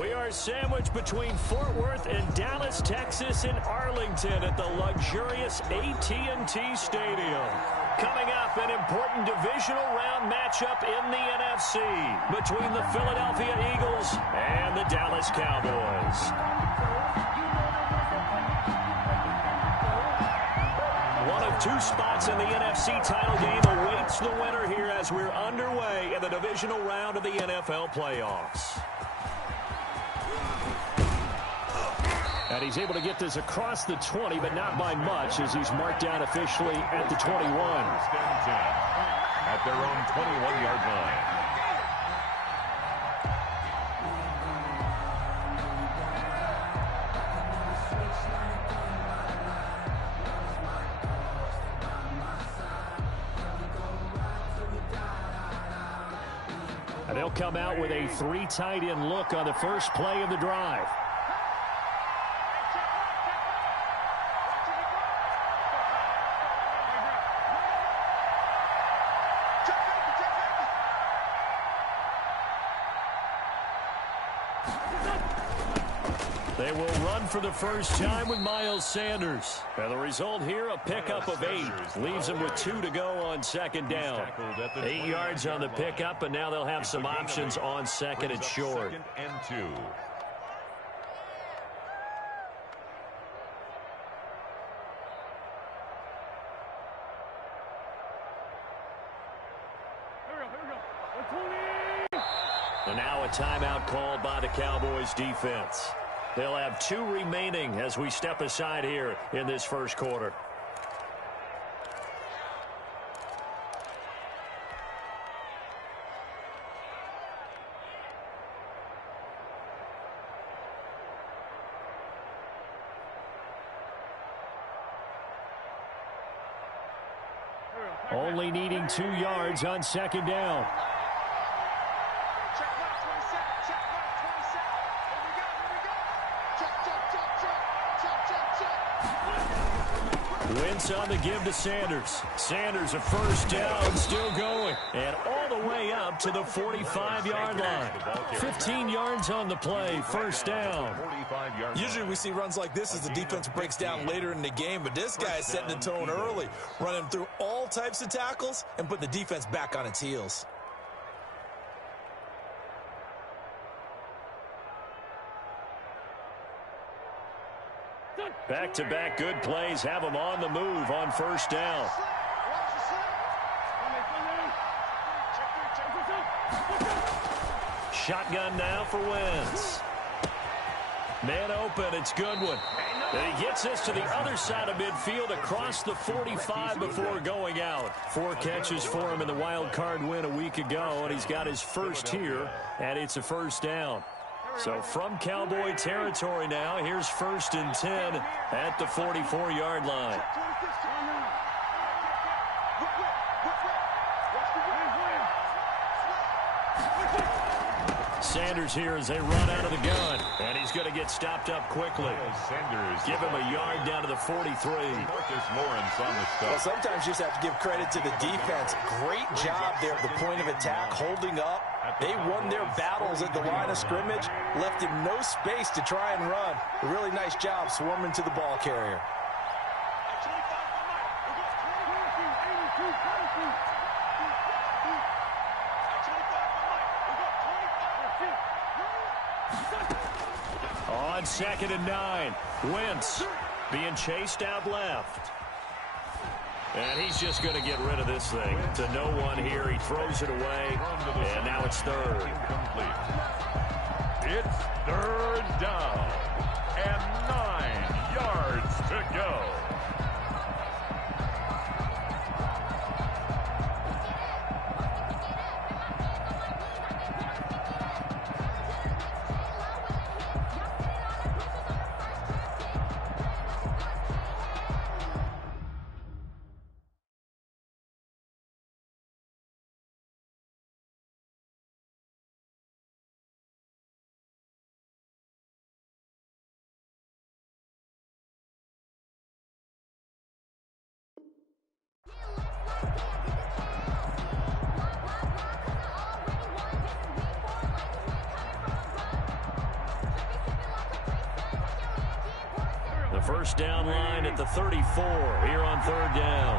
We are sandwiched between Fort Worth and Dallas, Texas in Arlington at the luxurious AT&T Stadium. Coming up, an important divisional round matchup in the NFC between the Philadelphia Eagles and the Dallas Cowboys. One of two spots in the NFC title game awaits the winner here as we're underway in the divisional round of the NFL playoffs. And he's able to get this across the 20, but not by much, as he's marked down officially at the 21. At their own 21-yard line. And they'll come out with a three tight end look on the first play of the drive. They will run for the first time with Miles Sanders. And the result here, a pickup of 8. Leaves them with 2 to go on second down. 8 yards on the pickup, and now they'll have some options on second and short. Second and 2. And now a timeout called by the Cowboys defense. They'll have 2 remaining as we step aside here in this first quarter. Only needing 2 yards on second down. Wentz on the give to Sanders. Sanders a first down, still going. And all the way up to the 45-yard line. 15 yards on the play, first down. Usually we see runs like this as the defense breaks down later in the game, but this guy is setting the tone early, running through all types of tackles and put the defense back on its heels. Back-to-back good plays have them on the move on first down. Shotgun now for Wentz. Man open, it's Goodwin. And he gets this to the other side of midfield across the 45 before going out. 4 catches for him in the wild card win a week ago, and he's got his first here, and it's a first down. So from Cowboy territory now, here's 1st and 10 at the 44-yard line. Sanders here as they run out of the gun. And he's going to get stopped up quickly. Sanders. Give him a yard down to the 43. Marcus Lawrence on the stop. Well, sometimes you just have to give credit to the defense. Great job there at the point of attack, holding up. They won their battles at the line of scrimmage, left him no space to try and run. A really nice job swarming to the ball carrier. On 2nd and 9, Wentz being chased out left. And he's just going to get rid of this thing to no one here. He throws it away, and now it's 3rd. It's 3rd down and 9 yards to go. The first down line at the 34 here on third down.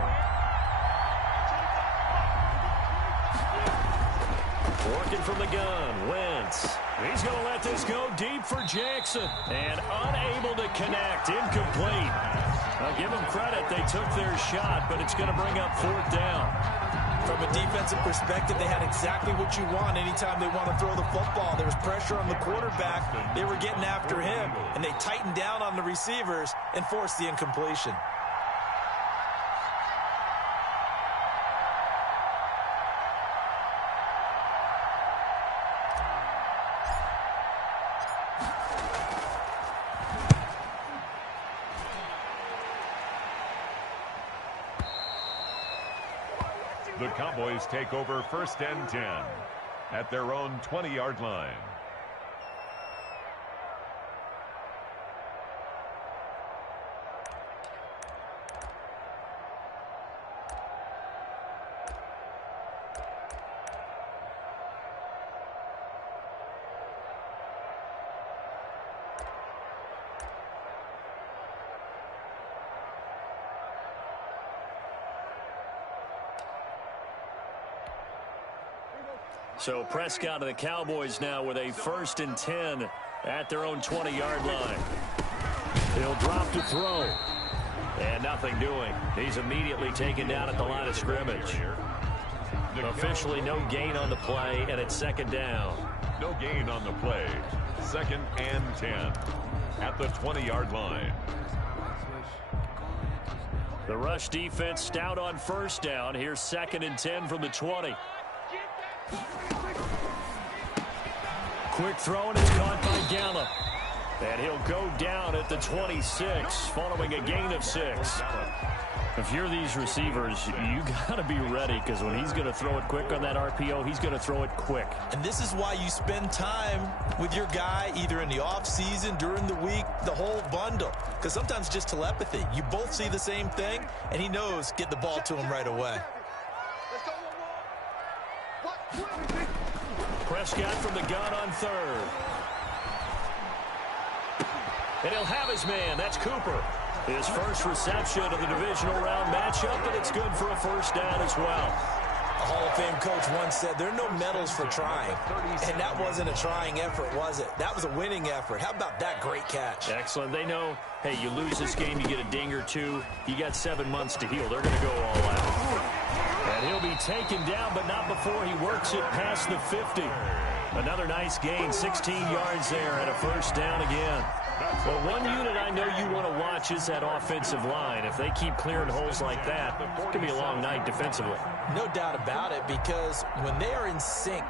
Working from the gun, Wentz. He's going to let this go deep for Jackson. And unable to connect, incomplete. I'll give them credit, they took their shot, but it's going to bring up fourth down. From a defensive perspective, they had exactly what you want anytime they want to throw the football. There was pressure on the quarterback. They were getting after him, and they tightened down on the receivers and forced the incompletion. The Cowboys take over first and 10 at their own 20-yard line. So Prescott of the Cowboys now with a first and 10 at their own 20-yard line. He'll drop to throw. And nothing doing. He's immediately taken down at the line of scrimmage. Officially no gain on the play, and it's second down. No gain on the play. Second and 10 at the 20-yard line. The rush defense stout on first down. Here's second and 10 from the 20. Quick throw, and it's caught by Gallup. And he'll go down at the 26 following a gain of 6. If you're these receivers, you got to be ready, because when he's going to throw it quick on that RPO, he's going to throw it quick. And this is why you spend time with your guy either in the offseason, during the week, the whole bundle. Because sometimes just telepathy. You both see the same thing, and he knows get the ball to him right away. Prescott from the gun on third. And he'll have his man. That's Cooper. His first reception of the divisional round matchup, and it's good for a first down as well. A Hall of Fame coach once said, there are no medals for trying. And that wasn't a trying effort, was it? That was a winning effort. How about that great catch? Excellent. They know, hey, you lose this game, you get a ding or two. You got 7 months to heal. They're going to go all out. And he'll be taken down, but not before he works it past the 50. Another nice gain, 16 yards there, and a first down again. Well, one unit I know you want to watch is that offensive line. If they keep clearing holes like that, it's going to be a long night defensively. No doubt about it, because when they are in sync,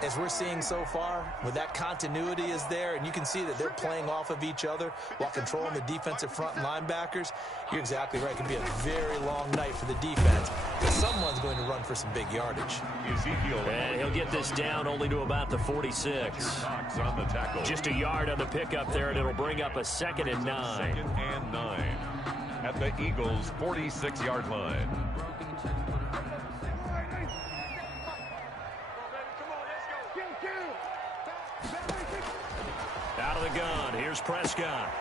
as we're seeing so far, when that continuity is there, and you can see that they're playing off of each other while controlling the defensive front linebackers, you're exactly right. It can be a very long night for the defense, because someone's going to run for some big yardage. And he'll get this down only to about the 46. Just a yard on the pickup there, and it'll bring up a second and 9. Second and 9 at the Eagles' 46-yard line. Out of the gun, here's Prescott.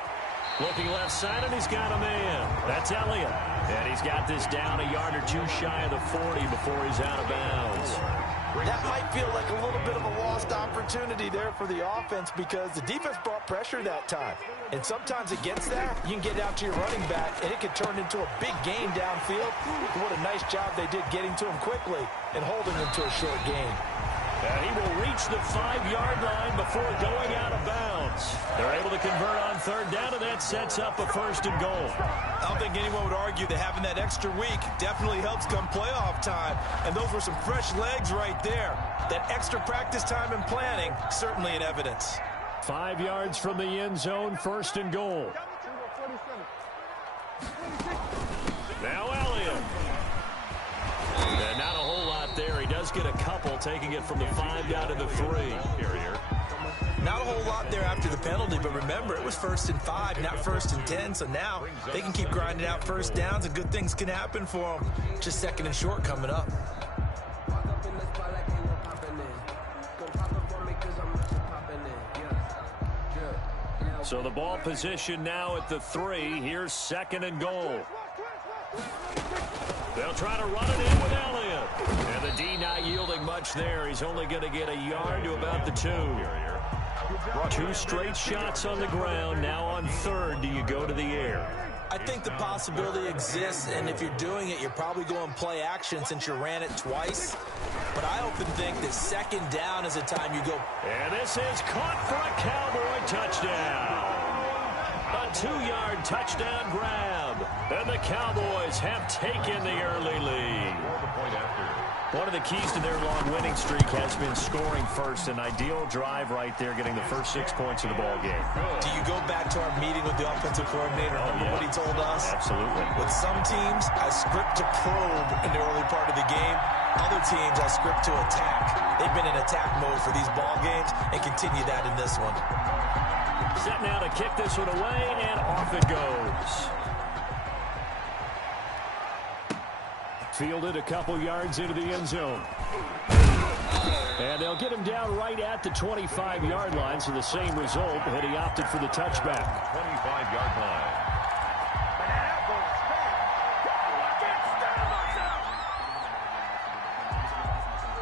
Looking left side, and he's got a man. That's Elliott. And he's got this down a yard or two shy of the 40 before he's out of bounds. That might feel like a little bit of a lost opportunity there for the offense, because the defense brought pressure that time. And sometimes against that, you can get out to your running back, and it can turn into a big gain downfield. What a nice job they did getting to him quickly and holding him to a short gain. And he will reach the 5-yard line before going out of bounds. They're able to convert on third down, and that sets up a first and goal. I don't think anyone would argue that having that extra week definitely helps come playoff time. And those were some fresh legs right there. That extra practice time and planning, certainly in evidence. 5 yards from the end zone, first and goal. Now Elliott. And not a whole lot there. He does get a couple, taking it from the 5 down to the 3. Not a whole lot there after the penalty, but remember, it was 1st and 5, not 1st and 10, so now they can keep grinding out first downs, and good things can happen for them. Just 2nd and short coming up. So the ball position now at the 3. Here's 2nd and goal. They'll try to run it in with Elliott. And the D not yielding much there. He's only going to get a yard to about the 2. 2 straight shots on the ground. Now on 3rd, do you go to the air? I think the possibility exists, and if you're doing it, you're probably going play action since you ran it twice. But I often think that 2nd down is the time you go. And this is caught for a Cowboy touchdown. A 2-yard touchdown grab. And the Cowboys have taken the early lead. One of the keys to their long winning streak has been scoring first. An ideal drive right there, getting the first 6 points of the ball game. Do you go back to our meeting with the offensive coordinator? Remember what he told us? Absolutely. With some teams, I script to probe in the early part of the game. Other teams, I script to attack. They've been in attack mode for these ball games and continue that in this one. Set now to kick this one away, and off it goes. Fielded a couple yards into the end zone. And they'll get him down right at the 25-yard line, so the same result, but he opted for the touchback. 25-yard line.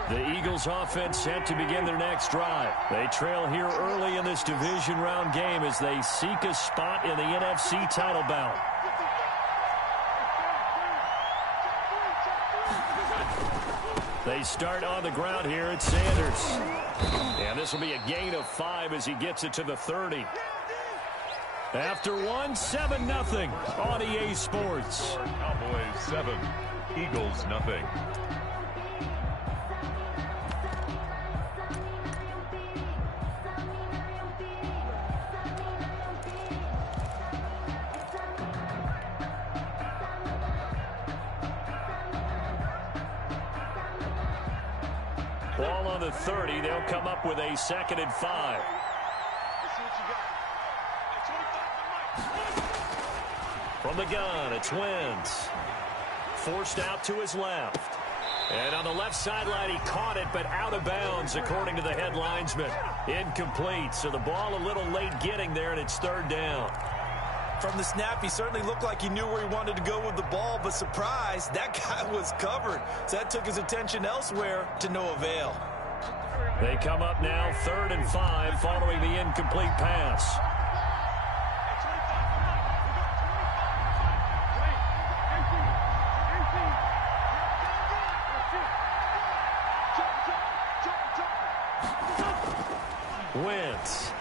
The Eagles offense set to begin their next drive. They trail here early in this division round game as they seek a spot in the NFC title bout. They start on the ground here at Sanders. And this will be a gain of 5 as he gets it to the 30. After 1, 7-0 on EA Sports. Cowboys 7, Eagles nothing. Ball on the 30. They'll come up with a 2nd and 5. From the gun, it's Wentz. Forced out to his left. And on the left sideline, he caught it, but out of bounds, according to the head linesman. Incomplete, so the ball a little late getting there, and it's 3rd down. From the snap, he certainly looked like he knew where he wanted to go with the ball, but surprise, that guy was covered. So that took his attention elsewhere to no avail. They come up now 3rd and 5 following the incomplete pass. Wentz.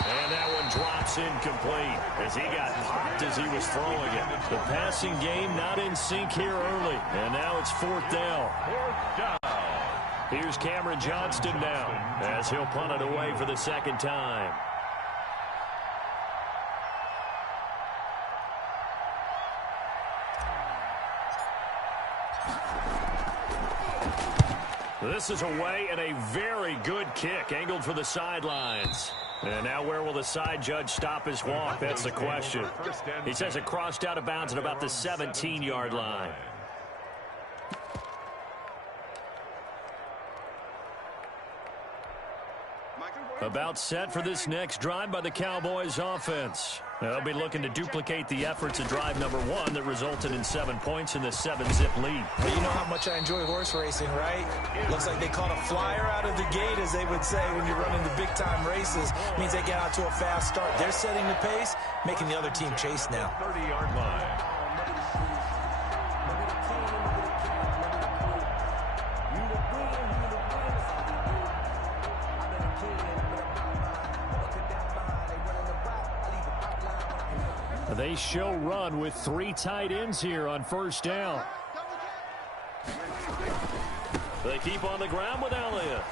And that one drops incomplete as he got popped as he was throwing it. The passing game not in sync here early. And now it's 4th down. 4th down. Here's Cameron Johnston now as he'll punt it away for the 2nd time. This is away and a very good kick angled for the sidelines. And now where will the side judge stop his walk? That's the question. He says it crossed out of bounds at about the 17-yard line. About set for this next drive by the Cowboys offense. They'll be looking to duplicate the efforts of drive number 1 that resulted in 7 points in the 7-zip lead. But you know how much I enjoy horse racing, right? Looks like they caught a flyer out of the gate, as they would say when you're running the big-time races. Means they get out to a fast start. They're setting the pace, making the other team chase now. 30-yard line. They show run with 3 tight ends here on 1st down. They keep on the ground with Elliott.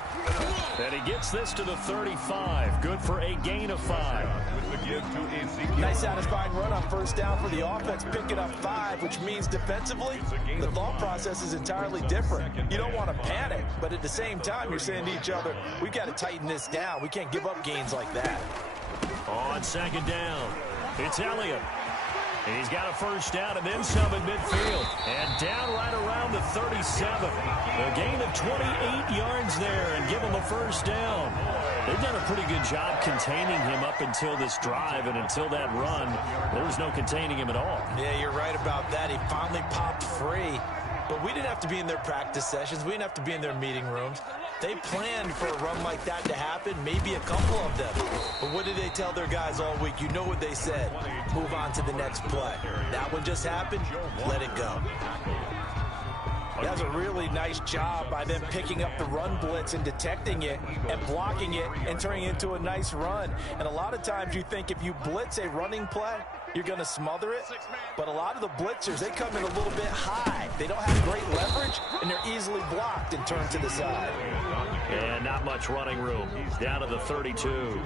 And he gets this to the 35. Good for a gain of 5. Nice satisfying run on 1st down for the offense, picking up 5, which means defensively, the thought process is entirely different. You don't want to panic, but at the same time, you're saying to each other, we've got to tighten this down. We can't give up gains like that. On 2nd down, it's Elliott. He's got a first down and then some in midfield. And down right around the 37. A gain of 28 yards there and give him a first down. They've done a pretty good job containing him up until this drive, and until that run, there was no containing him at all. Yeah, you're right about that. He finally popped free. But we didn't have to be in their practice sessions. We didn't have to be in their meeting rooms. They planned for a run like that to happen, maybe a couple of them. But what did they tell their guys all week? You know what they said. Move on to the next play. That one just happened. Let it go. That was a really nice job by them picking up the run blitz and detecting it and blocking it and turning it into a nice run. And a lot of times you think if you blitz a running play, you're going to smother it. But a lot of the blitzers, they come in a little bit high. They don't have great leverage, and they're easily blocked and turned to the side. And not much running room. Down to the 32.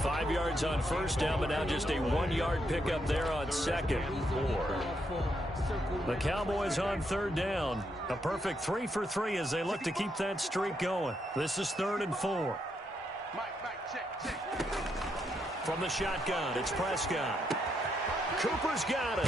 5 yards on first down, but now just a 1 yard pickup there on second. The Cowboys on third down. A perfect 3 for 3 as they look to keep that streak going. This is 3rd and 4. From the shotgun, it's Prescott. Cooper's got it.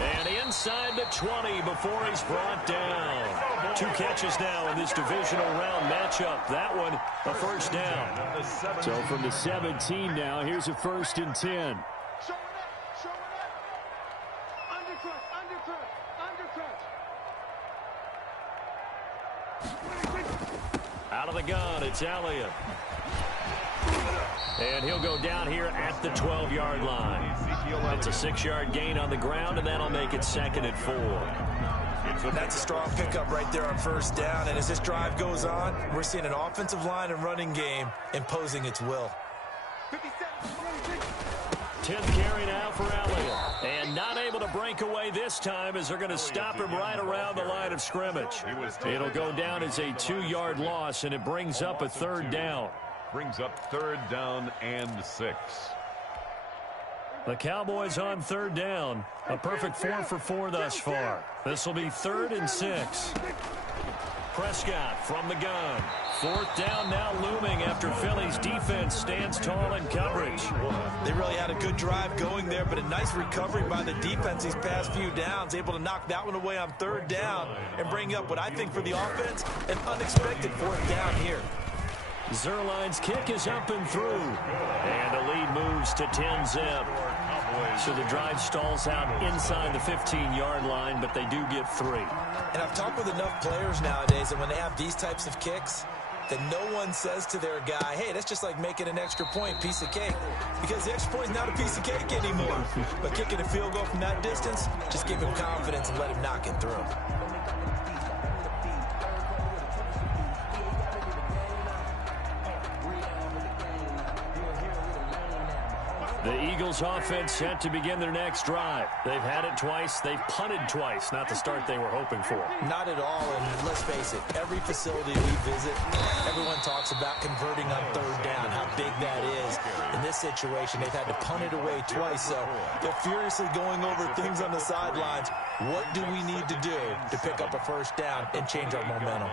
And inside the 20 before he's brought down. 2 catches now in this divisional round matchup. That one, a first down. So from the 17 now, here's a 1st and 10. Out of the gun, it's Elliott. And he'll go down here at the 12-yard line. It's a 6-yard gain on the ground, and that'll make it 2nd and 4. That's a strong pickup right there on first down. And as this drive goes on, we're seeing an offensive line and running game imposing its will. 10th carry now for Elliott. And not able to break away this time as they're going to stop him right around the line of scrimmage. It'll go down as a 2-yard loss, and it brings up a 3rd down. Brings up 3rd down and 6. The Cowboys on 3rd down. A perfect 4 for 4 thus far. This will be 3rd and 6. Prescott from the gun. 4th down now looming after Philly's defense stands tall in coverage. They really had a good drive going there, but a nice recovery by the defense these past few downs, able to knock that one away on 3rd down and bring up what I think for the offense, an unexpected 4th down here. Zuerlein's kick is up and through. And the lead moves to 10-zip. So the drive stalls out inside the 15-yard line, but they do get 3. And I've talked with enough players nowadays, and when they have these types of kicks, that no one says to their guy, hey, that's just like making an extra point, piece of cake. Because the extra point is not a piece of cake anymore. But kicking a field goal from that distance, just give him confidence and let him knock it through. The Eagles offense set to begin their next drive. They've had it twice. They've punted twice. Not the start they were hoping for. Not at all, and let's face it, every facility we visit, everyone talks about converting on 3rd down, how big that is. In this situation, they've had to punt it away twice, so they're furiously going over things on the sidelines. What do we need to do to pick up a 1st down and change our momentum?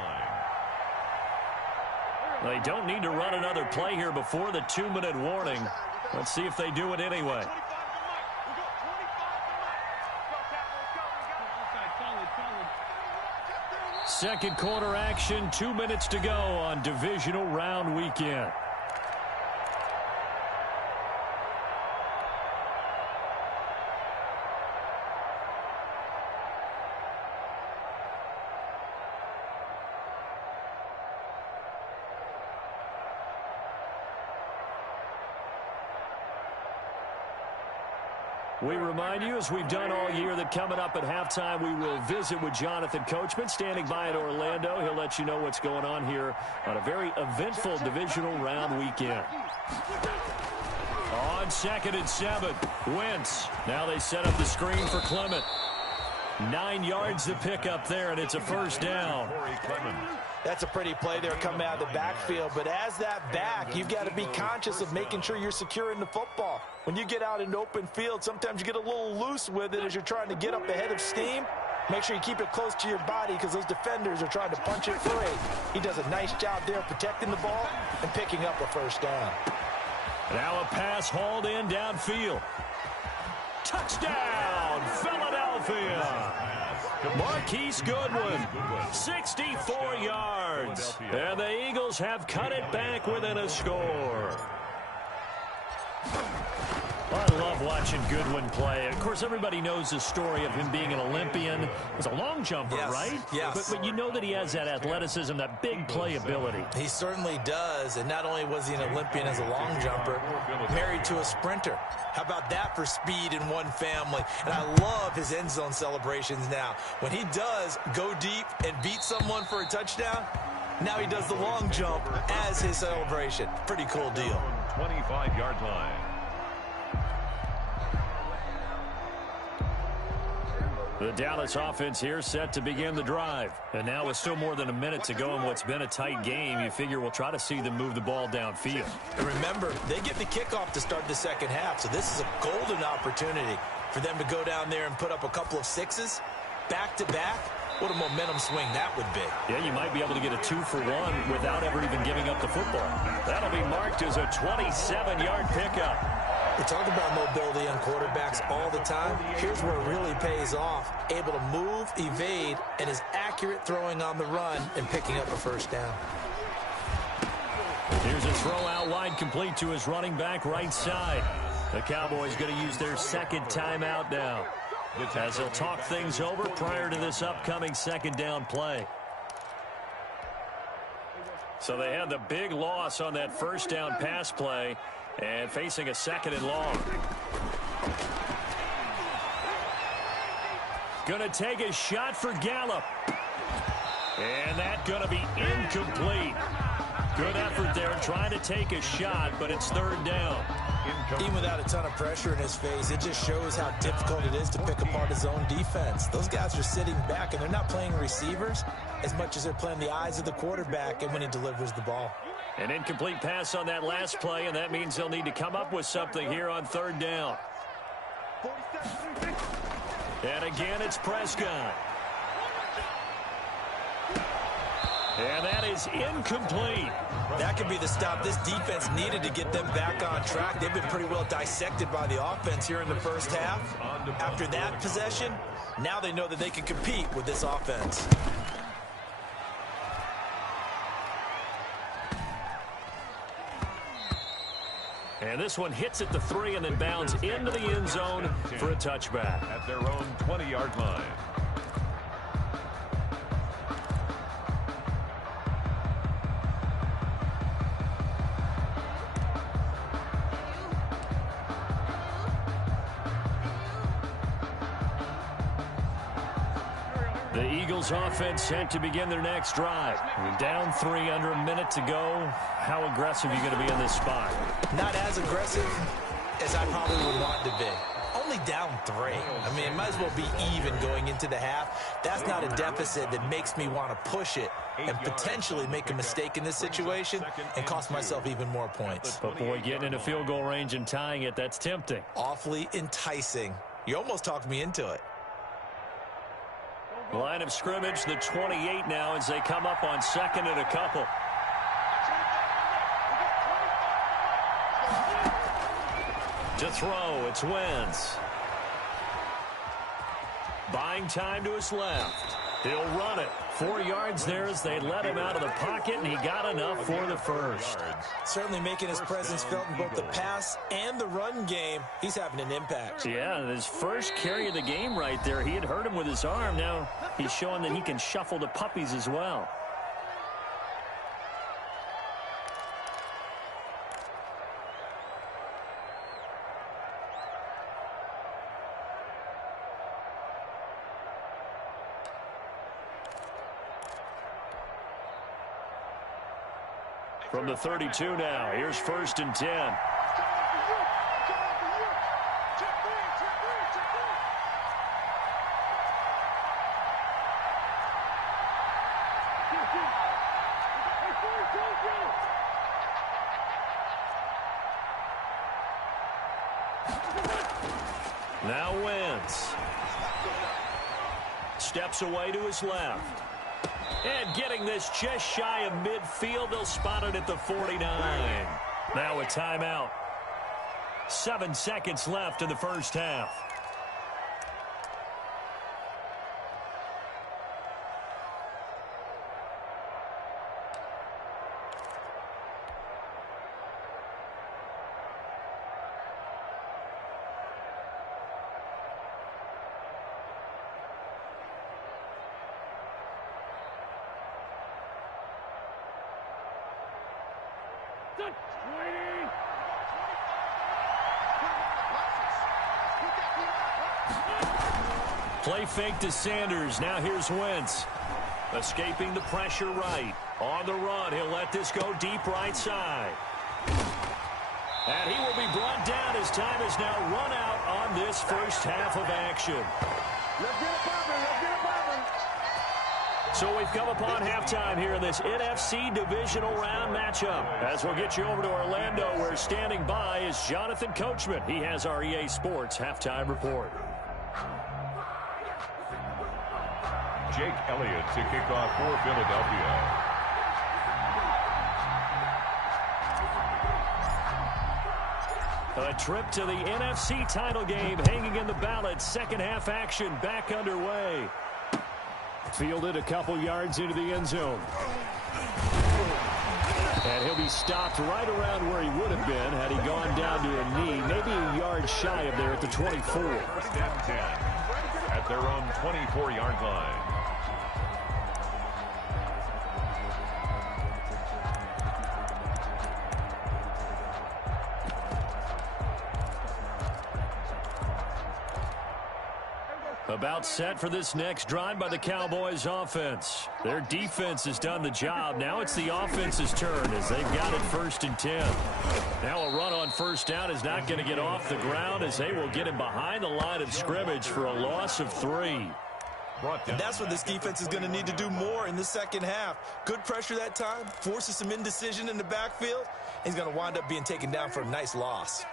They don't need to run another play here before the 2-minute warning. Let's see if they do it anyway. Second quarter action, 2 minutes to go on divisional round weekend. We remind you, as we've done all year, that coming up at halftime, we will visit with Jonathan Coachman, standing by in Orlando. He'll let you know what's going on here on a very eventful divisional round weekend. On 2nd and 7, Wentz. Now they set up the screen for Clement. 9 yards to pick up there, and it's a 1st down. That's a pretty play there coming out of the backfield, but as that back, you've got to be conscious of making sure you're securing the football. When you get out in open field, sometimes you get a little loose with it as you're trying to get up ahead of steam. Make sure you keep it close to your body because those defenders are trying to punch it free. He does a nice job there protecting the ball and picking up a 1st down. Now a pass hauled in downfield. Touchdown, Philadelphia. Marquise Goodwin, 64 yards. And the Eagles have cut it back within a score. I love watching Goodwin play. Of course, everybody knows the story of him being an Olympian. He's a long jumper, right? Yes. But you know that he has that athleticism, that big play ability. He certainly does. And not only was he an Olympian as a long jumper, married to a sprinter. How about that for speed in one family? And I love his end zone celebrations now. When he does go deep and beat someone for a touchdown, now he does the long jump as his celebration. Pretty cool deal. 25-yard line. The Dallas offense here set to begin the drive. And now with still more than a minute to go in what's been a tight game, you figure we'll try to see them move the ball downfield. And remember, they get the kickoff to start the second half, so this is a golden opportunity for them to go down there and put up a couple of sixes back-to-back. What a momentum swing that would be. Yeah, you might be able to get a 2-for-1 without ever even giving up the football. That'll be marked as a 27-yard pickup. We talk about mobility on quarterbacks all the time. Here's where it really pays off. Able to move, evade, and is accurate throwing on the run and picking up a first down. Here's a throw out wide, complete to his running back right side. The Cowboys going to use their second timeout now, as they'll talk things over prior to this upcoming second down play. So they had the big loss on that first down pass play, and facing a second and long. Gonna take a shot for Gallup. And that's gonna be incomplete. Good effort there trying to take a shot, but it's third down. Even without a ton of pressure in his face, it just shows how difficult it is to pick apart his own defense. Those guys are sitting back, and they're not playing receivers as much as they're playing the eyes of the quarterback and when he delivers the ball. An incomplete pass on that last play, and that means they'll need to come up with something here on third down. And again, it's Prescott. And that is incomplete. That could be the stop this defense needed to get them back on track. They've been pretty well dissected by the offense here in the first half. After that possession, now they know that they can compete with this offense. And this one hits at the 3 and then bounds into the end zone for a touchback. At their own 20-yard line. The Eagles offense set to begin their next drive. Down 3 under a minute to go. How aggressive are you going to be in this spot? Not as aggressive as I probably would want to be. Only down 3. I mean, it might as well be even going into the half. That's not a deficit that makes me want to push it and potentially make a mistake in this situation and cost myself even more points. But, boy, getting into field goal range and tying it, that's tempting. Awfully enticing. You almost talked me into it. Line of scrimmage, the 28 now as they come up on second and a couple. To throw, it's Wentz. Buying time to his left. He'll run it. 4 yards there as they let him out of the pocket, and he got enough for the first. Certainly making his presence felt in both the pass and the run game. He's having an impact. Yeah, his first carry of the game right there. He had hurt him with his arm. Now he's showing that he can shuffle the puppies as well. From the 32 now, here's 1st and 10. Now Wentz. Steps away to his left. And getting this just shy of midfield, they'll spot it at the 49. Now a timeout. 7 seconds left in the first half. Play fake to Sanders. Now here's Wentz. Escaping the pressure right. On the run, he'll let this go deep right side. And he will be brought down as time is now run out on this first half of action. Let's get it poppin', let's get it poppin'. So we've come upon halftime here in this NFC Divisional Round matchup. As we'll get you over to Orlando, where standing by is Jonathan Coachman. He has our EA Sports Halftime Report. Jake Elliott to kick off for Philadelphia. A trip to the NFC title game hanging in the balance. Second half action back underway. Fielded a couple yards into the end zone. And he'll be stopped right around where he would have been had he gone down to a knee, maybe a yard shy of there at the 24. First and 10 at their own 24-yard line. About set for this next drive by the Cowboys offense. Their defense has done the job. Now it's the offense's turn as they've got it 1st and 10. Now a run on first down is not going to get off the ground as they will get him behind the line of scrimmage for a loss of 3. And that's what this defense is going to need to do more in the second half. Good pressure that time, forces some indecision in the backfield. He's going to wind up being taken down for a nice loss.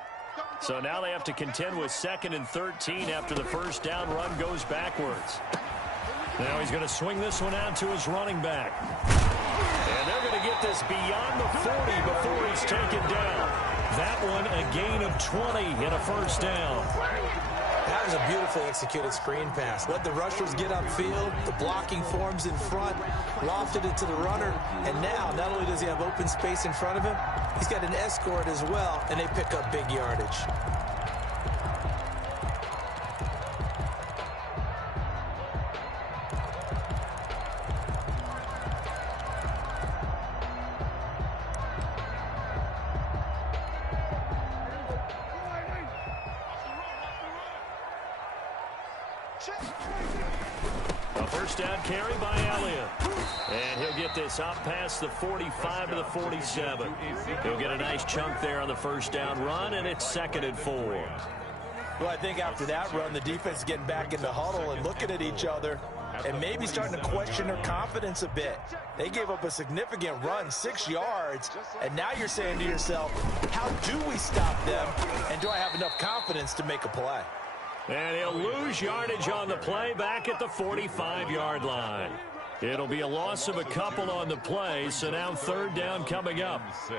So now they have to contend with 2nd and 13 after the first down run goes backwards. Now he's going to swing this one out to his running back. And they're going to get this beyond the 40 before he's taken down. That one a gain of 20 and a first down. That was a beautifully executed screen pass. Let the rushers get upfield. The blocking forms in front. Lofted it to the runner. And now, not only does he have open space in front of him, he's got an escort as well, and they pick up big yardage. A first down carry by Elliott. And he'll get this up past the 45 to the 47. He'll get a nice chunk there on the first down run, and it's 2nd and 4. Well, I think after that run, the defense is getting back in the huddle and looking at each other and maybe starting to question their confidence a bit. They gave up a significant run, 6 yards, and now you're saying to yourself, how do we stop them, and do I have enough confidence to make a play? And he'll lose yardage on the play back at the 45-yard line. It'll be a loss of a couple on the play, so now 3rd down coming up. 6.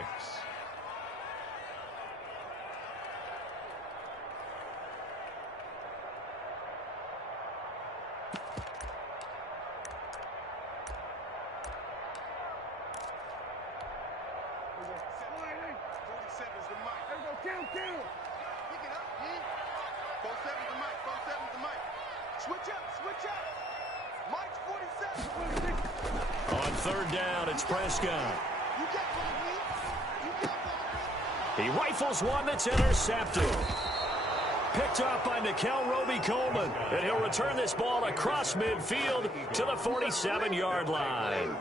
On 3rd down, it's Prescott. He rifles one that's intercepted. Picked up by Nikel Roby-Coleman. And he'll return this ball across midfield to the 47-yard line.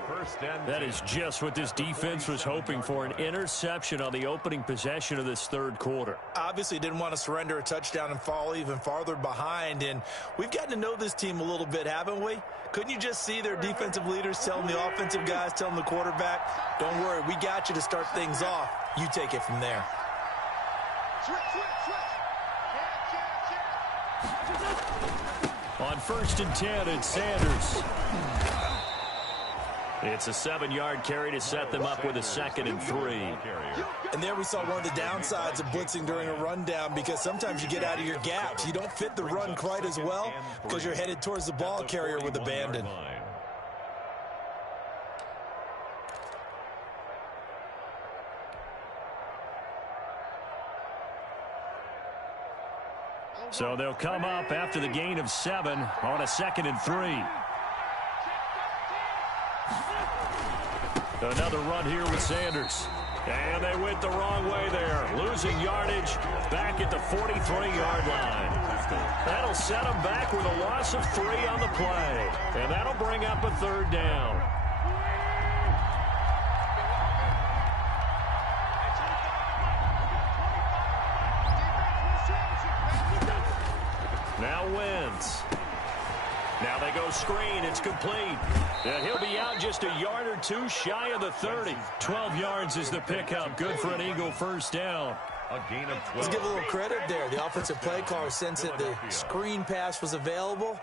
That is just what this defense was hoping for, an interception on the opening possession of this 3rd quarter. Obviously didn't want to surrender a touchdown and fall even farther behind. And we've gotten to know this team a little bit, haven't we? Couldn't you just see their defensive leaders telling the offensive guys, telling the quarterback, don't worry, we got you to start things off. You take it from there. On 1st and 10, it's Sanders. It's a 7-yard carry to set them up with a 2nd and 3. And there we saw one of the downsides of blitzing during a rundown, because sometimes you get out of your gaps. You don't fit the run quite as well because you're headed towards the ball carrier with abandon. So they'll come up after the gain of 7 on a 2nd and 3. Another run here with Sanders. And they went the wrong way there, losing yardage back at the 43-yard line. That'll set them back with a loss of 3 on the play. And that'll bring up a 3rd down. Now Wentz. Now they go screen. It's complete. And he'll be out just a yard or 2 shy of the 30. 12 yards is the pickup. Good for an Eagle 1st down. A gain of 12. Let's give a little credit there. The offensive play caller sensed that the screen pass was available.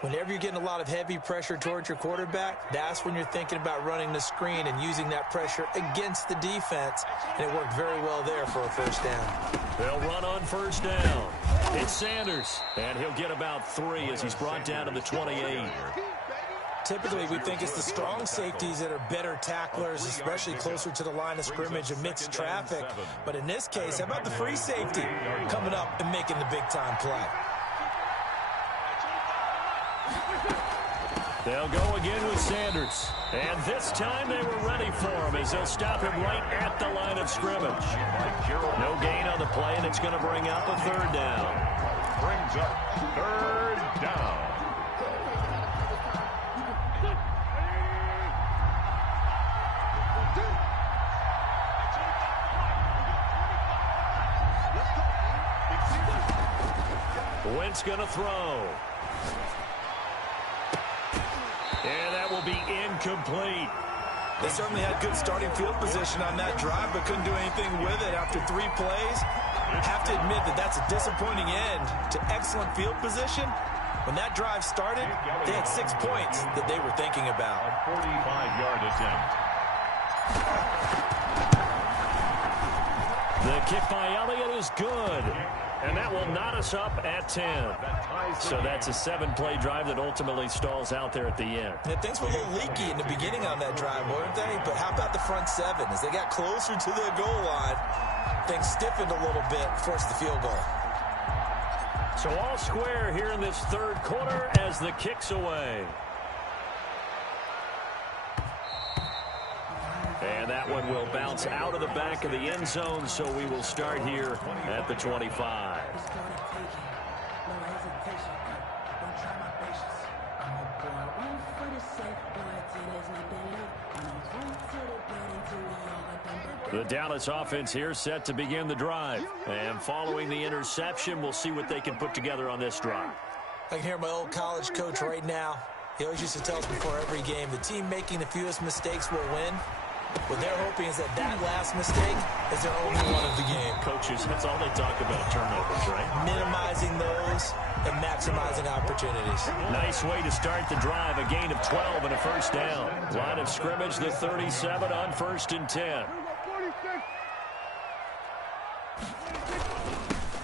Whenever you're getting a lot of heavy pressure towards your quarterback, that's when you're thinking about running the screen and using that pressure against the defense. And it worked very well there for a 1st down. They'll run on 1st down. It's Sanders, and he'll get about 3 as he's brought down to the 28. Typically, we think it's the strong safeties that are better tacklers, especially closer to the line of scrimmage amidst traffic. But in this case, how about the free safety coming up and making the big-time play? They'll go again with Sanders. And this time they were ready for him as they'll stop him right at the line of scrimmage. No gain on the play, and it's going to bring up a 3rd down. Brings up 3rd down. Wentz going to throw. And that will be incomplete. They certainly had good starting field position on that drive, but couldn't do anything with it after 3 plays. I have to admit that that's a disappointing end to excellent field position. When that drive started, they had 6 points that they were thinking about. A 45-yard attempt. The kick by Elliott is good. And that will knot us up at 10. So that's a 7-play drive that ultimately stalls out there at the end. Yeah, things were a little leaky in the beginning on that drive, weren't they? But how about the front 7? As they got closer to the goal line, things stiffened a little bit, forced the field goal. So all square here in this 3rd quarter as the kick's away. And that one will bounce out of the back of the end zone, so we will start here at the 25. The Dallas offense here set to begin the drive. And following the interception, we'll see what they can put together on this drive. I can hear my old college coach right now. He always used to tell us before every game, the team making the fewest mistakes will win. What they're hoping is that last mistake is their only one of the game. Coaches, that's all they talk about, turnovers, right? Minimizing those and maximizing opportunities. Nice way to start the drive. A gain of 12 and a 1st down. Line of scrimmage, the 37 on 1st and 10.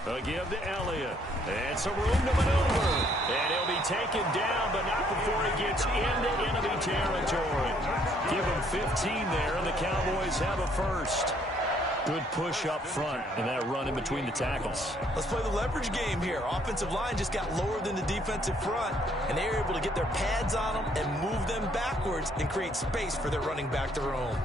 A give to Elliott. And some room to maneuver. And he'll be taken down, but not before he gets into enemy territory. Give him 15 there, and the Cowboys have a 1st. Good push up front and that run in between the tackles. Let's play the leverage game here. Offensive line just got lower than the defensive front, and they were able to get their pads on them and move them backwards and create space for their running back to roam.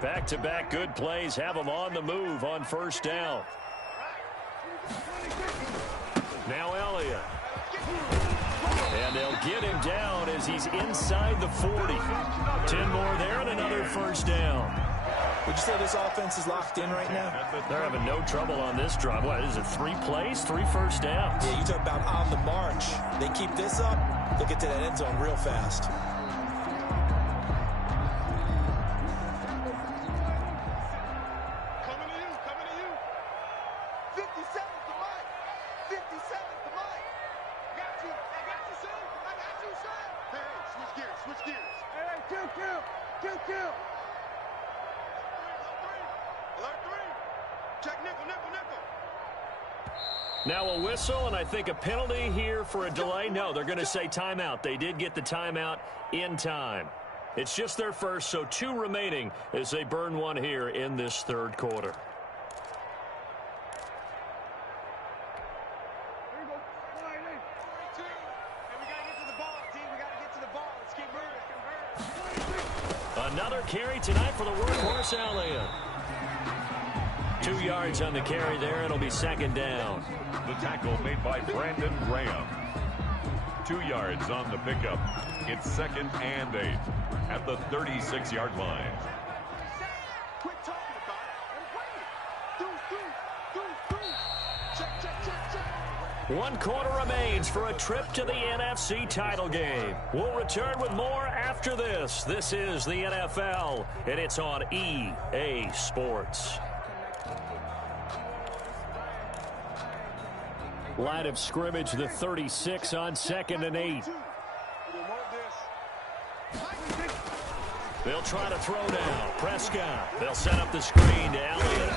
Back-to-back good plays have them on the move on 1st down. Now Elliott. And they'll get him down as he's inside the 40. 10 more there and another 1st down. Would you say this offense is locked in right now? They're having no trouble on this drive. What is it, 3 plays, 3 1st downs? Yeah, you talk about on the march. They keep this up, they'll get to that end zone real fast. Now a whistle, and I think a penalty here for a delay. No, they're going to say timeout. They did get the timeout in time. It's just their 1st, so 2 remaining as they burn 1 here in this 3rd quarter. Another carry tonight for the workhorse Elliott. 2 yards on the carry there. It'll be second down. The tackle made by Brandon Graham. 2 yards on the pickup. It's 2nd and 8 at the 36-yard line. Quit talking about it and play it. Check. 1 quarter remains for a trip to the NFC title game. We'll return with more after this. This is the NFL, and it's on EA Sports. Line of scrimmage, the 36 on 2nd and 8. They'll try to throw now. Prescott. They'll set up the screen to Elliott.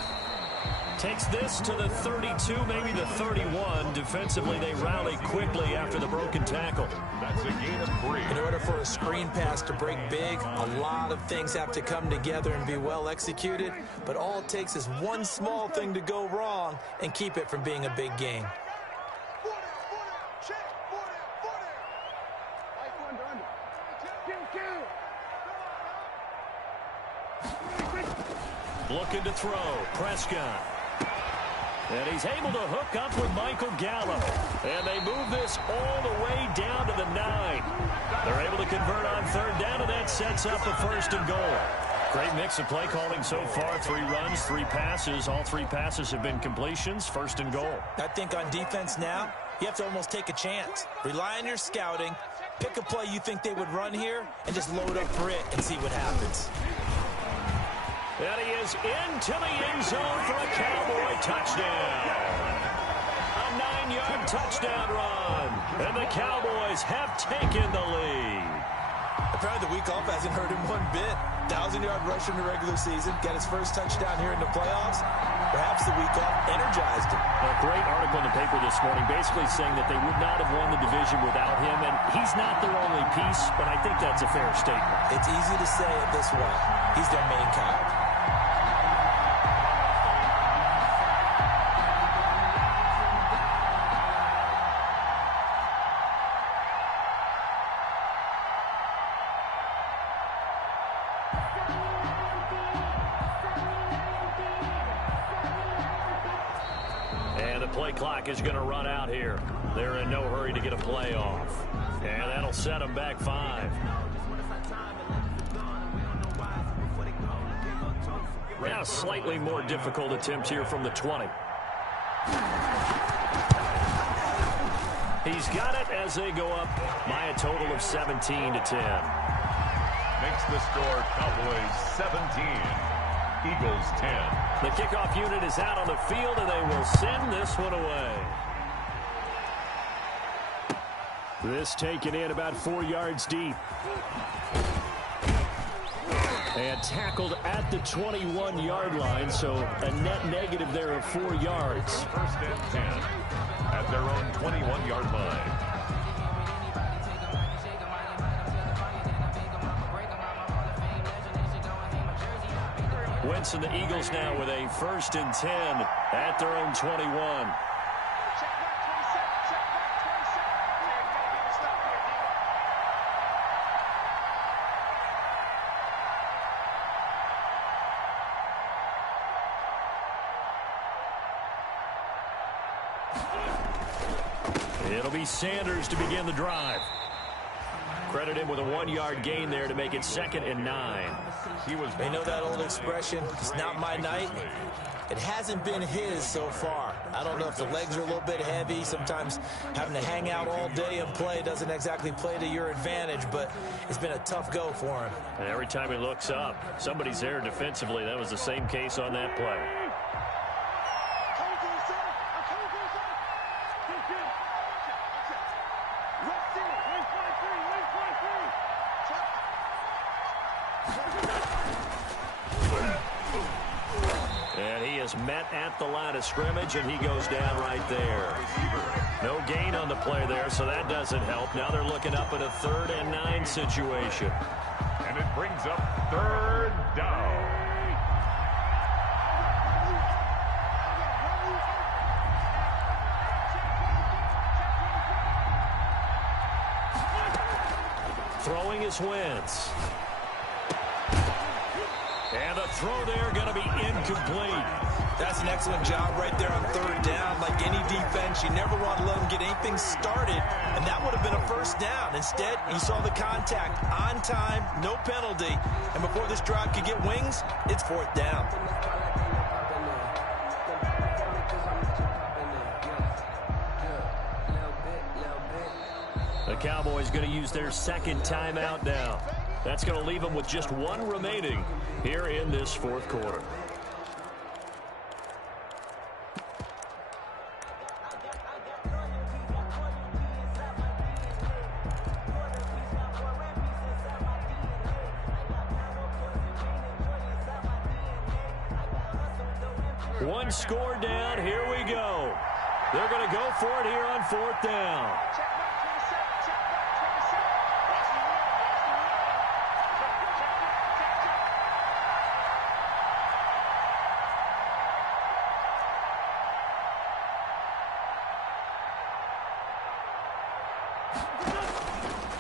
Takes this to the 32, maybe the 31. Defensively, they rally quickly after the broken tackle. That's a gain of 3. In order for a screen pass to break big, a lot of things have to come together and be well executed. But all it takes is one small thing to go wrong and keep it from being a big gain. Looking to throw. Prescott. And he's able to hook up with Michael Gallup. And they move this all the way down to the 9. They're able to convert on 3rd down, and that sets up a 1st and goal. Great mix of play calling so far. 3 runs, 3 passes. All 3 passes have been completions. 1st and goal. I think on defense now, you have to almost take a chance. Rely on your scouting. Pick a play you think they would run here, and just load up for it and see what happens. And he is into the end zone for a Cowboy touchdown. A 9-yard touchdown run. And the Cowboys have taken the lead. Apparently the week off hasn't hurt him one bit. 1,000-yard rush in the regular season. Got his first touchdown here in the playoffs. Perhaps the week off energized him. A great article in the paper this morning basically saying that they would not have won the division without him. And he's not their only piece, but I think that's a fair statement. It's easy to say it this way. He's their main guy. Play clock is going to run out here. They're in no hurry to get a play off. And that'll set them back 5. Now a slightly more difficult attempt here from the 20. He's got it as they go up by a total of 17-10. Makes the score Cowboys 17. Eagles 10. The kickoff unit is out on the field, and they will send this one away. This taken in about 4 yards deep. And tackled at the 21-yard line, so a net negative there of 4 yards. 1st and 10 at their own 21-yard line. Wentz and the Eagles now with a 1st and 10 at their own 21. It'll be Sanders to begin the drive. Credit him with a 1-yard gain there to make it 2nd and 9. They know that old expression, it's not my night. It hasn't been his so far. I don't know if the legs are a little bit heavy. Sometimes having to hang out all day and play doesn't exactly play to your advantage, but it's been a tough go for him. And every time he looks up, somebody's there defensively. That was the same case on that play. Met at the line of scrimmage, and he goes down right there. No gain on the play there, so that doesn't help. Now they're looking up at a 3rd and 9 situation. And it brings up 3rd down. Throwing is Wentz. throw there going to be incomplete. That's an excellent job right there on third down. Like any defense, you never want to let them get anything started, and that would have been a first down. Instead, you saw the contact on time, no penalty, and before this drive could get wings, it's fourth down. The Cowboys going to use their second timeout now. That's going to leave them with just one remaining here in this fourth quarter. One score down. Here we go. They're going to go for it here on fourth down.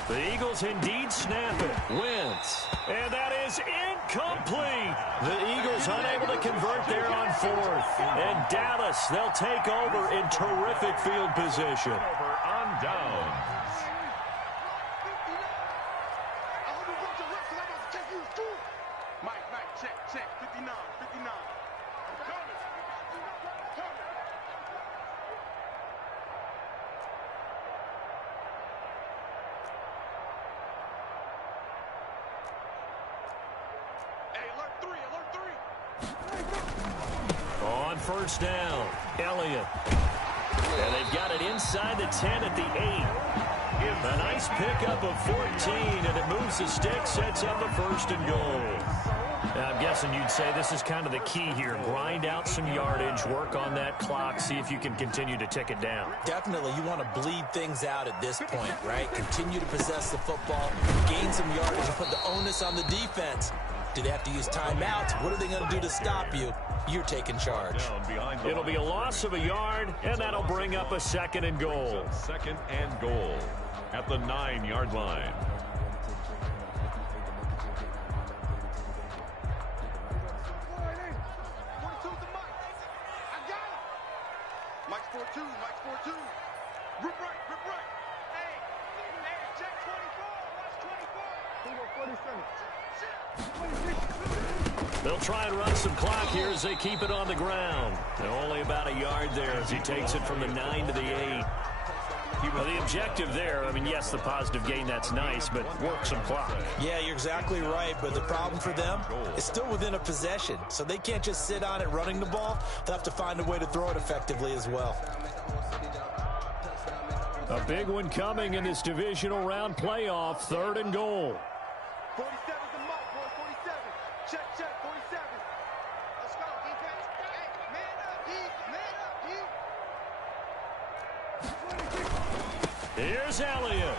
The Eagles indeed snap it. Wentz. And that is incomplete. The Eagles unable to convert there on fourth. And Dallas, they'll take over in terrific field position. Over on downs. Mike, check, 59. I'm coming. On first down, Elliott. And they've got it inside the 10 at the 8. A nice pickup of 14, and it moves the stick, sets up a first and goal. Now, I'm guessing you'd say this is kind of the key here. Grind out some yardage, work on that clock, see if you can continue to tick it down. Definitely, you want to bleed things out at this point, right? Continue to possess the football, gain some yardage, and put the onus on the defense. Do they have to use timeouts? What are they going to do to stop you? You're taking charge. It'll be a loss of a yard, and that'll bring up a second and goal. Second and goal at the 9-yard line. Mike's 4-2. Rip right. Hey, check 24. Watch 24. They'll try and run some clock here as they keep it on the ground. They're only about a yard there as he takes it from the 9 to the 8. Well, the objective there, I mean, yes, the positive gain, that's nice, but work some clock. Yeah, you're exactly right, but the problem for them is still within a possession, so they can't just sit on it running the ball. They'll have to find a way to throw it effectively as well. A big one coming in this divisional round playoff, third and goal. 47's the mark, boy, 47. Check, 47. Let's go, defense. Hey, man up, D. Here's Elliott.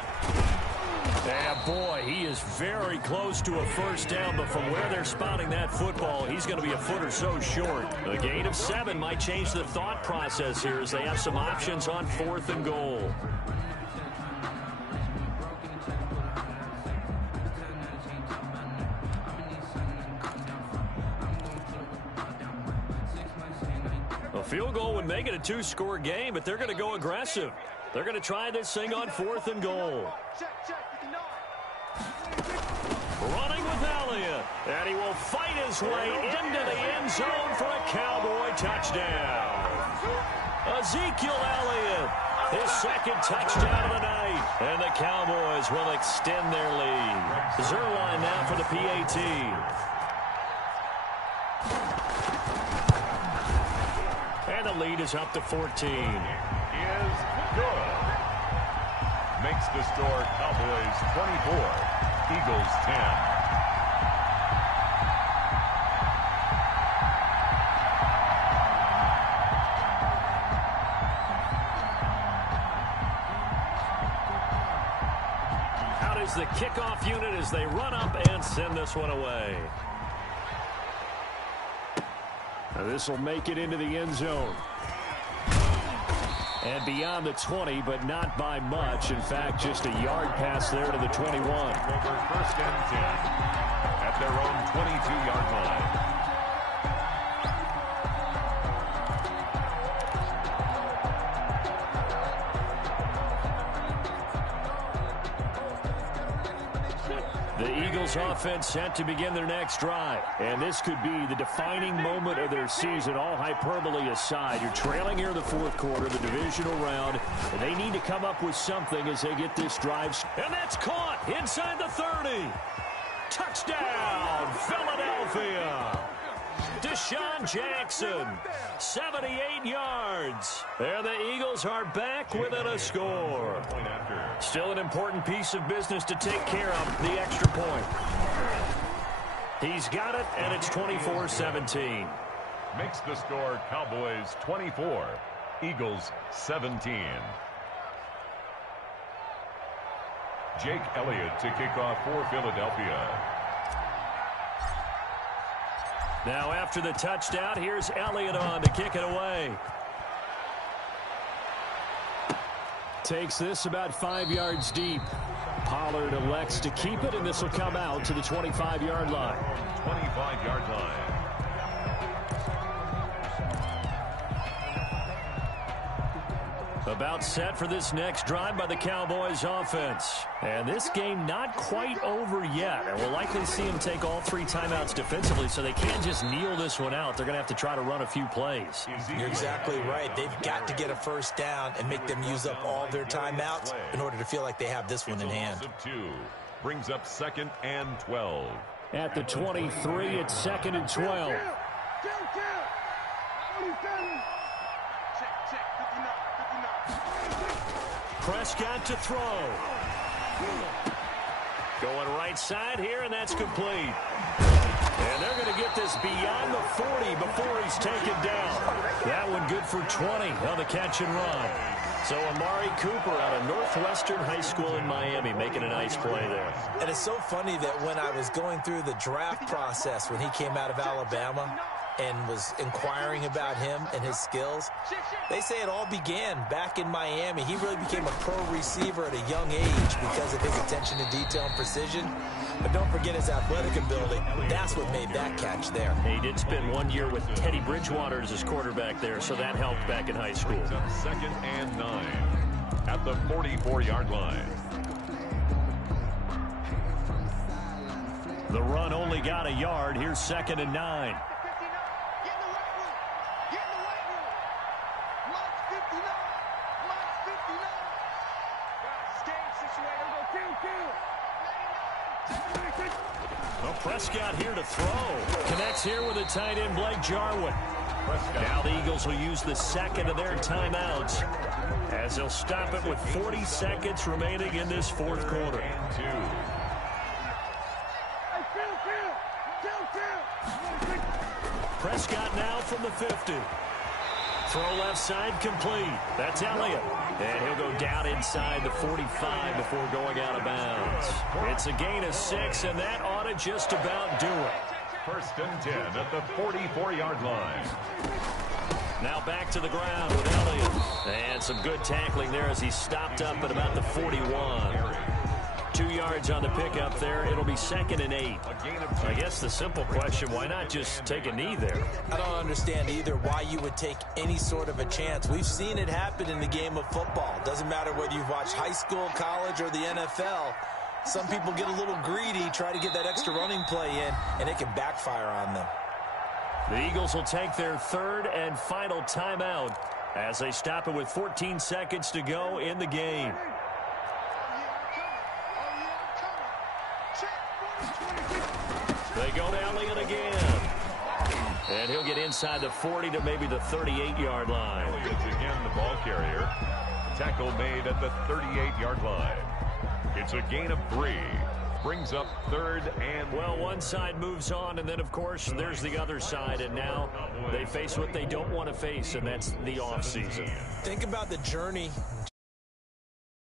Yeah, boy, he is very close to a first down, but from where they're spotting that football, he's going to be a foot or so short. A gain of 7 might change the thought process here as they have some options on fourth and goal. A field goal would make it a 2-score game, but they're going to go aggressive. They're going to try this thing on fourth and goal. Check, 59. Running with Elliott, and he will fight his way into the end zone for a Cowboy touchdown. Ezekiel Elliott, his second touchdown of the night, and the Cowboys will extend their lead. Zuerlein now for the PAT. And the lead is up to 14. Is good. Makes the score Cowboys 24, Eagles 10. Out is the kickoff unit as they run up and send this one away. Now this will make it into the end zone. And beyond the 20, but not by much. In fact, just a yard pass there to the 21. Over first and 10 at their own 22-yard line. The Eagles offense set to begin their next drive. And this could be the defining moment of their season, all hyperbole aside. You're trailing here in the fourth quarter, the divisional round, and they need to come up with something as they get this drive. And that's caught inside the 30. Touchdown, Philadelphia. Deshaun Jackson, 78 yards. There the Eagles are back within a score. Still an important piece of business to take care of, the extra point. He's got it, and it's 24-17. Makes the score Cowboys 24, Eagles 17. Jake Elliott to kick off for Philadelphia. Now after the touchdown, here's Elliott on to kick it away. Takes this about 5 yards deep. Pollard elects to keep it, and this will come out to the 25-yard line. 25-yard line. About set for this next drive by the Cowboys offense. And this game not quite over yet. And we'll likely see them take all 3 timeouts defensively, so they can't just kneel this one out. They're going to have to try to run a few plays. You're exactly right. They've got to get a first down and make them use up all their timeouts in order to feel like they have this one in hand. Brings up 2nd and 12. At the 23, it's 2nd and 12. Prescott to throw. Going right side here, and that's complete. And they're going to get this beyond the 40 before he's taken down. That one good for 20 on the catch and run. So Amari Cooper out of Northwestern High School in Miami making a nice play there. And it's so funny that when I was going through the draft process when he came out of Alabama and was inquiring about him and his skills, they say it all began back in Miami. He really became a pro receiver at a young age because of his attention to detail and precision. But don't forget his athletic ability. That's what made that catch there. He did spend 1 year with Teddy Bridgewater as his quarterback there, so that helped back in high school. 2nd and 9 at the 44-yard line. The run only got a yard. Here's 2nd and 9. Prescott here to throw. Connects here with a tight end, Blake Jarwin. Now the Eagles will use the 2nd of their timeouts as they'll stop it with 40 seconds remaining in this fourth quarter. Prescott now from the 50. Throw left side complete. That's Elliott. And he'll go down inside the 45 before going out of bounds. It's a gain of 6, and that ought to just about do it. 1st and 10 at the 44-yard line. Now back to the ground with Elliott. And some good tackling there as he stopped up at about the 41. 2 yards on the pickup there. It'll be 2nd and 8. I guess the simple question, why not just take a knee there? I don't understand either why you would take any sort of a chance. We've seen it happen in the game of football. Doesn't matter whether you've watched high school, college, or the NFL. Some people get a little greedy, try to get that extra running play in, and it can backfire on them. The Eagles will take their 3rd and final timeout as they stop it with 14 seconds to go in the game. They go to Elliott again. And he'll get inside the 40 to maybe the 38-yard line. Elliott's again the ball carrier. Tackle made at the 38-yard line. It's a gain of 3. Brings up 3rd and... Well, one side moves on, and then, of course, there's the other side. And now they face what they don't want to face, and that's the offseason. Think about the journey